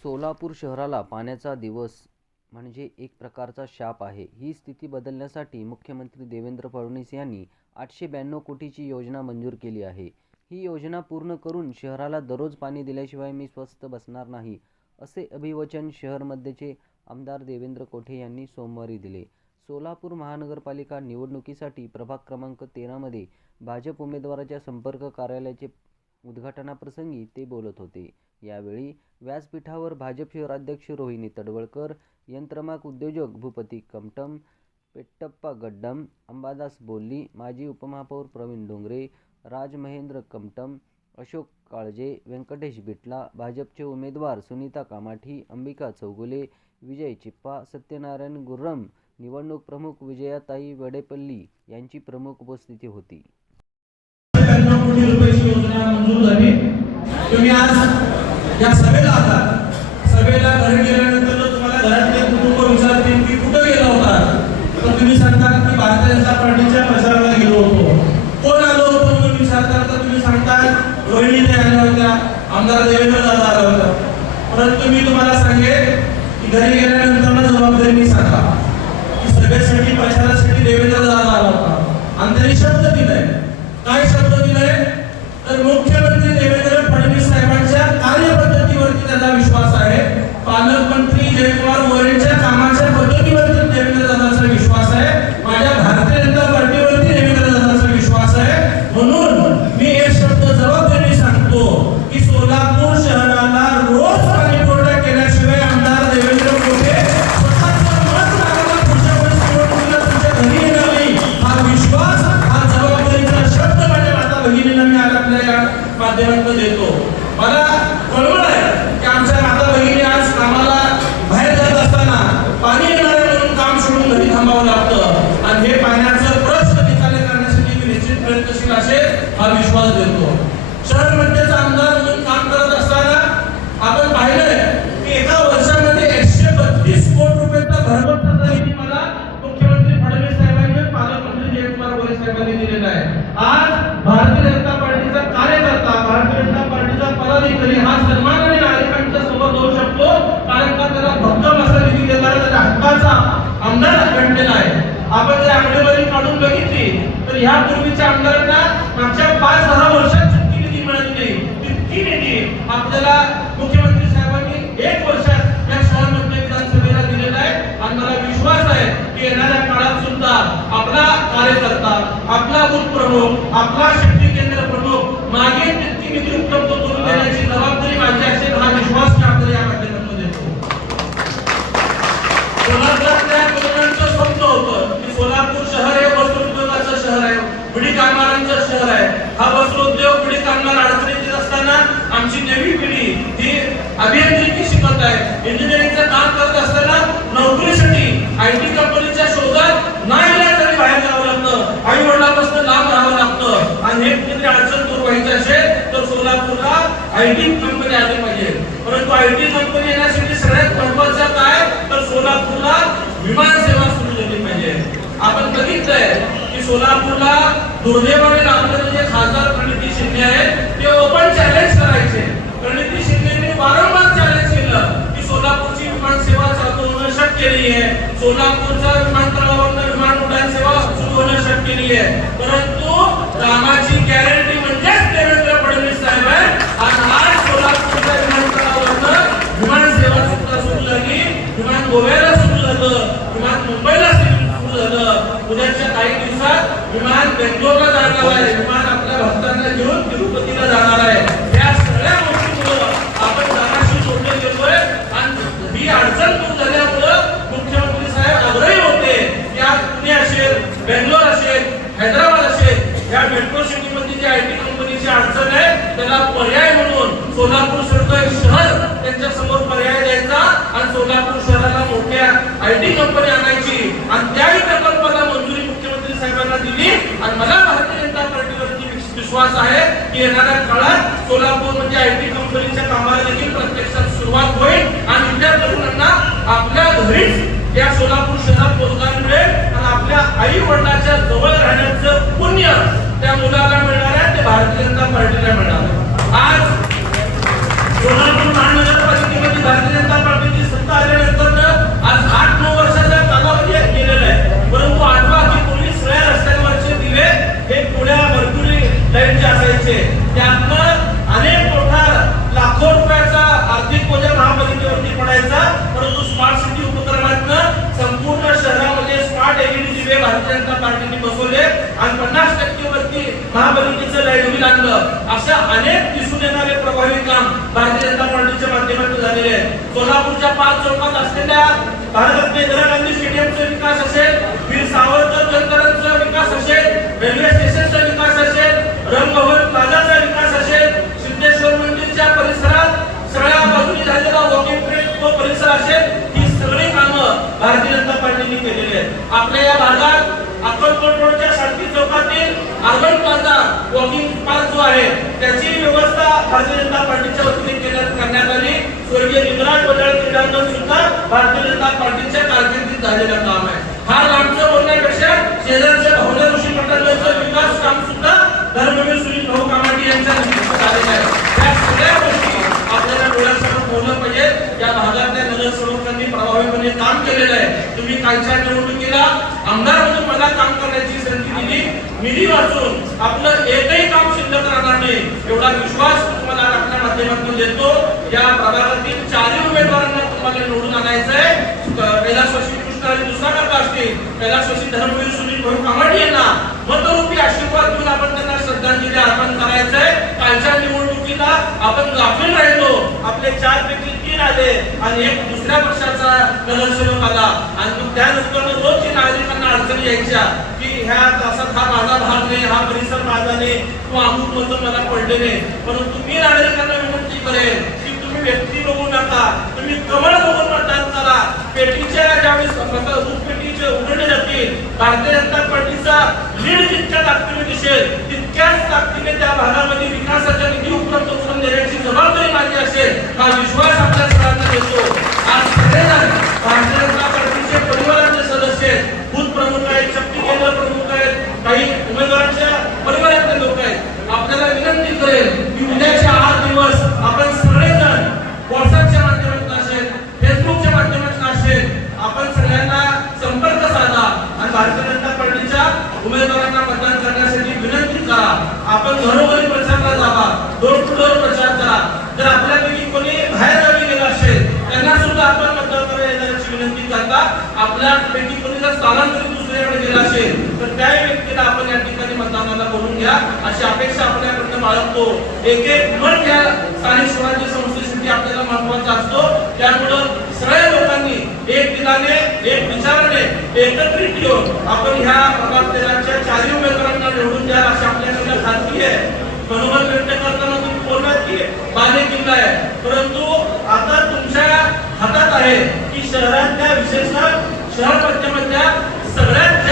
सोलापूर शहराला पाण्याचा दिवस म्हणजे एक प्रकारचा शाप आहे. ही स्थिती बदलण्यासाठी मुख्यमंत्री देवेंद्र फडणवीस यांनी 892 कोटीची योजना मंजूर केली आहे. ही योजना पूर्ण करून शहराला दररोज पाणी दिल्याशिवाय मी स्वस्थ बसणार नाही, असे अभिवचन शहरमध्येचे आमदार देवेंद्र कोठे यांनी सोमवारी दिले. सोलापूर महानगरपालिका निवडणुकीसाठी प्रभाग क्रमांक 13 मध्ये भाजप उमेदवाराच्या संपर्क कार्यालयाचे उद्घाटनाप्रसंगी ते बोलत होते. यावेळी व्यासपीठावर भाजप शहराध्यक्ष रोहिणी तडवळकर, यंत्रमाग उद्योजक भूपती कमठम, पेट्टप्पा गड्डम, अंबादास बोल्ली, माजी उपमहापौर प्रवीण डोंगरे, राज महेंद्र कमठम, अशोक काळजे, व्यंकटेश बिटला, भाजपचे उमेदवार सुनीता कामाठी, अंबिका चौगुले, विजय चिप्पा, सत्यनारायण गुर्रम, निवडणूक प्रमुख विजयाताई वडेपल्ली यांची प्रमुख उपस्थिती होती. तुम्ही आज या सभेला आलात. सभेला घरी गेल्यानंतर तुम्हाला घरातले कुटुंब विचारतील की कुठे गेला होता, तर तुम्ही सांगता की भारतीय जनता पार्टीच्या प्रचाराला गेलो होतो. कोण आलो होतो म्हणून विचारता तर तुम्ही सांगता रोहिणी आल्या होत्या, आमदार देवेंद्र दादा आला होता. परंतु मी तुम्हाला सांगेन की घरी गेल्यानंतर जबाबदारी मी सांगा की सभेसाठी प्रचारासाठी देवेंद्र दादा आला होता आणि त्यांनी शब्द दिलाय. काय शब्द दिलाय तर मुख्यमंत्री देवेंद्र फडणवीस साहेबांच्या कार्यपद्धतीवरती त्याचा विश्वास आहे. पालकमंत्री जयकुमार मोरेंच्या कामाच्या पद्धतीवरती देवेंद्र दादाचा विश्वास आहे. माझ्या भारतीय जनता पार्टीवरती देवेंद्र दादाचा विश्वास आहे. म्हणून मी हे शब्द जबाबदारीने सांगतो की सोलापूर शहराला रोज पाणी पुरवठा केल्याशिवाय आमदार देवेंद्र कोठे स्वतःचं मत मागायला पुढच्या वेळेस निवडणुकीला तुमच्या घरी येणार नाही. हा विश्वास, हा जबाबदारीचा शब्द माझ्या माता भगिनींना मी आज आपल्या या माध्यमातून देतो. मला कळवळ आहे की आमच्या माता भगिनी आज कामाला बाहेर जात असताना पाणी येणार आहे म्हणून काम सोडून घरी थांबावं लागतं आणि हे पाण्याचं प्रश्न निकाली करण्यासाठी मी निश्चित प्रयत्नशील असेल हा विश्वास देतो. शहर मध्येचा आमदार म्हणून काम करत असताना आपण पाहिलंय की एका वर्षामध्ये 132 कोटी रुपयाचा घरगुती निधी मला मुख्यमंत्री फडणवीस साहेबांनी पालकमंत्री जयकुमार मोरे साहेबांनी दिलेला आहे. आज भारतीय जनता पार्टीचा कार्यकर्ता, भारतीय जनता पार्टीचा पदाधिकारी हा सन्मानाने नागरिकांच्या समोर जाऊ शकतो कारण का त्याला भक्कम असा निधी देणारा त्याच्या हक्काचा आमदार घडलेला आहे. आपण जर आकडेवारी काढून बघितली तर ह्या पूर्वीच्या आमदारांना मागच्या 5-6 वर्षात जितकी निधी मिळाली नाही तितकी निधी आपल्याला मुख्यमंत्री साहेबांनी 1 वर्षात या शहरामध्ये विधानसभेला दिलेला आहे. आणि मला विश्वास आहे की येणाऱ्या काळात सुद्धा आपला कार्यकर्ता, आपला बूथ प्रमुख, आपला शक्ती केंद्र प्रमुख मागे तितकी निधी उपलब्ध करून देण्याची जबाबदारी माझी असेल हा विश्वास मी आपल्याला या माध्यमातून देतो. सोलापूरच्या तरुणांचं स्वप्न होतं की सोलापूर शहर हे वस्त्रोद्योगाचं शहर आहे, विडी कामगारांचं शहर आहे. हा वस्त्रोद्योग, विडी कामगार अडचणीत येत असताना आमची नवी पिढी ही अभियांत्रिकी शिकत आहे, इंजिनिअरिंगचं काम करत असताना नोकरीसाठी IT कंपनीच्या शोधात नाईलाजाने बाहेर जावं लागतं, आई वडिलांपासून लांब राहावं लागतं आणि हे कुठेतरी अडचण दूर व्हायची असेल तर सोलापूरला IT कंपनी आली पाहिजे. परंतु IT कंपनी येण्यासाठी सगळ्यात महत्त्वाचं काय तर सोलापूरला विमान सेवा सुरू झाली पाहिजे. आपण बघितलंय की सोलापूरला दुर्दैवाने लावलेले जे खासदार प्रणिती शिंदे आहेत ते ओपन चॅलेंज करायचे. प्रणिती शिंदेने वारंवार चॅलेंज केलं की सोलापूरची विमान सेवा चालू होणं शक्य नाहीये, सोलापूरच्या विमानतळावरून विमान उड्डाण सेवा सुरू होणं शक्य नाहीये. परंतु कामाची गॅरंटी म्हणजेच देवेंद्र फडणवीस साहेब आहे. आज सोलापूरच्या विमानतळावरून विमान सेवा सुद्धा सुरू झाली, विमान गोव्याला सुरू झालं, विमान मुंबईला सुरू झालं. उद्याच्या काही दिवसात विमान बेंगलोरला जाणार आहे, विमान आपल्या भक्तांना घेऊन तिरुपतीला जाणार आहे. या सगळ्या गोष्टींमुळे आपण जाण्याशी जोडले गेलोय आणि ही अडचण दूर झाल्यामुळं मुख्यमंत्री साहेब आग्रही होते की आज पुणे असेल, बेंगलोर असेल, हैदराबाद असेल या मेट्रो सिटीमध्ये जी IT कंपनीची अडचण आहे त्याला पर्याय म्हणून सोलापूर सारखं एक शहर त्यांच्या समोर पर्याय द्यायचा आणि सोलापूर शहराला मोठ्या IT कंपनी आणायची आणि त्याही प्रकल्पाला मंजुरी मुख्यमंत्री साहेबांना दिली. आणि मला भारतीय जनता पार्टीवरती विश्वास आहे की येणाऱ्या काळात सोलापूरमध्ये IT कंपनीच्या कामाला देखील प्रत्यक्षात सुरुवात होईल आणि इथल्या तरुणांना आपल्या घरीच या सोलापूर शहरात रोजगार मिळेल आणि आपल्या आई वडिलांच्या जवळ राहण्याचं पुण्य त्या मुलाला मिळणार आहे, ते भारतीय जनता पार्टीला मिळणार आहे. आज सोलापूर महानगरपालिकेमध्ये भारतीय सोलापूरच्या 5 चौकात असलेल्या भारतरत्न इंदिरा गांधी स्टेडियमचा विकास असेल, वीर सावरकर जलतरणचा विकास असेल, रेल्वे स्टेशनचा विकास असेल, रंगभवन प्लाझाचा विकास असेल, सिद्धेश्वर मंदिरच्या परिसरात सगळ्या बाजूनी झालेला वॉकिंग ट्रॅक तो परिसर असेल, ही सगळी कामं भारतीय जनता पार्टीने केलेली आहेत. आपल्या या भागात अक्कलकोट रोडच्या शांती चौकातील अर्बन प्लाझा वॉकिंग पार्क जो आहे त्याची व्यवस्था भारतीय जनता पार्टीच्या वतीने करण्यात आली. स्वर्गीय निमराज वडाळ क्रीडांगण सुद्धा भारतीय जनता पार्टीच्या कारकिर्दीत झालेलं काम आहे. हा लांबचं बोलण्यापेक्षा शेजारच्या भावना ऋषी पटांचं विकास काम सुद्धा धर्मवीर सुनील भाऊ कामाडी यांच्या नेतृत्वात झालेलं आहे. या सगळ्या गोष्टी आपल्याला डोळ्यासमोर ठेवलं पाहिजे. या भागातल्या नगरसेवकांनी प्रभावीपणे काम केलेलं आहे. तुम्ही कालच्या निवडणुकीला आमदार म्हणून मला काम करण्याची संधी दिली, निधी वाचून आपलं एकही काम शिल्लक राहणार नाही एवढा विश्वास तुम्हाला आपल्या माध्यमातून देतो. या प्रभागातील 4 उमेदवारांना तुम्हाला निवडून आणायचं आहे. कैलासवासी कृष्ण दुसरा करता असतील, कैलासवासी धर्मवीर सुनील भाऊ कामाडी यांना मतरूपी आशीर्वाद देऊन आपण त्यांना श्रद्धांजली अर्पण करायचं आहे. कालच्या निवडणुकीला आपण गाफील राहिलो, आपले 4 पैकी 3 आले आणि एक दुसऱ्या पक्षाचा नगरसेवक आला आणि मग त्यानंतर रोजची नागरिकांना अडचणी यायच्या की ह्या तासात हा माझा भाग नाही, हा परिसर माझा नाही किंवा अमुक मतं मला पडले नाही. परंतु मी नागरिकांना विनंती करेन की तुम्ही व्यक्ती बघू नका, तुम्ही कमळ बघून मतदान करा. पेटीच्या ज्यावेळेस दूध पेटीचे उघडले जातील, भारतीय जनता पार्टीचा लीड जितक्या ताकदीने दिसेल तितक्याच ताकदीने त्या भागामध्ये विकासाचा निधी उपलब्ध करून देण्याची जबाबदारी माझी असेल हा विश्वास आपल्या सगळ्यांना देतो. आज सगळेजण भारतीय जनता पार्टीचे परिवाराचे सदस्य आहेत, बूथ प्रमुख आहेत, शक्ती केंद्र प्रमुख आहेत, काही उमेदवारांच्या परिवारातले लोक आहेत. आपल्याला विनंती करेल की उद्याच्या 8 दिवस आपण सगळेजण व्हॉट्सअपच्या माध्यमातून असेल, फेसबुकच्या माध्यमातून असेल, आपण सगळ्यांना संपर्क साधा आणि भारतीय जनता पार्टीच्या उमेदवारांना मतदान करण्यासाठी विनंती करा. आपण घरोघरी प्रचाराला जावा, डोर टू डोर प्रचार करा. जर आपल्यापैकी कोणी बाहेर गावी गेला असेल त्यांना सुद्धा आपण मतदान करायला येण्याची विनंती करता. आपल्यापैकी कोणी जर स्थलांतरित दुसरीकडे गेला असेल तर त्या व्यक्तीला आपण या ठिकाणी मतदानाला बोलून घ्या अशी अपेक्षा आपल्याकडनं बाळगतो. एक मत या स्थानिक स्वराज्य संस्थेसाठी आपल्याला महत्वाचा असतो. त्यामुळं सगळ्या लोकांनी एक दिलाने, एक विचाराने एकत्रित येऊन आपण ह्या प्रभाग 4 उमेदवारांना निवडून द्या अशी आपल्याकडे खात्री आहे. मनोबल व्यक्त करताना तुम्ही बोललात की बाले किल्ला आहे, परंतु आता तुमच्या हातात आहे की शहरातल्या विशेषतः शहर मध्यमधल्या सगळ्यात